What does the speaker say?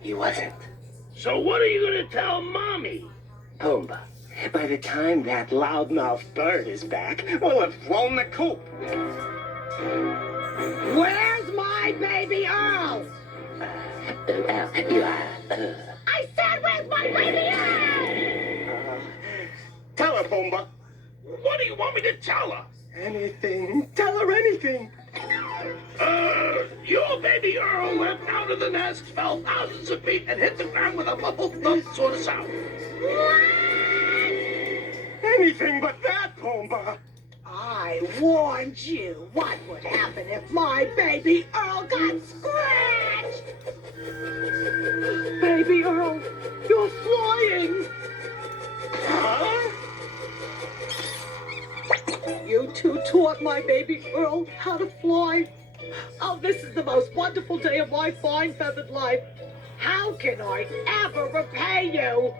He wasn't. So what are you gonna tell Mommy? Pumbaa, by the time that loudmouth bird is back, we'll have flown the coop. Where's my baby Earl? I said, where's my baby Earl? Tell her, Pumbaa. What do you want me to tell her? Anything. Tell her anything. Your baby Earl went out of the nest, fell thousands of feet, and hit the ground with a muffled thump sort of sound. Anything but that, Pumbaa. I warned you what would happen if my baby Earl got scratched. Baby Earl, you're flying. Huh? You two taught my baby Earl how to fly. Oh, this is the most wonderful day of my fine feathered life. How can I ever repay you?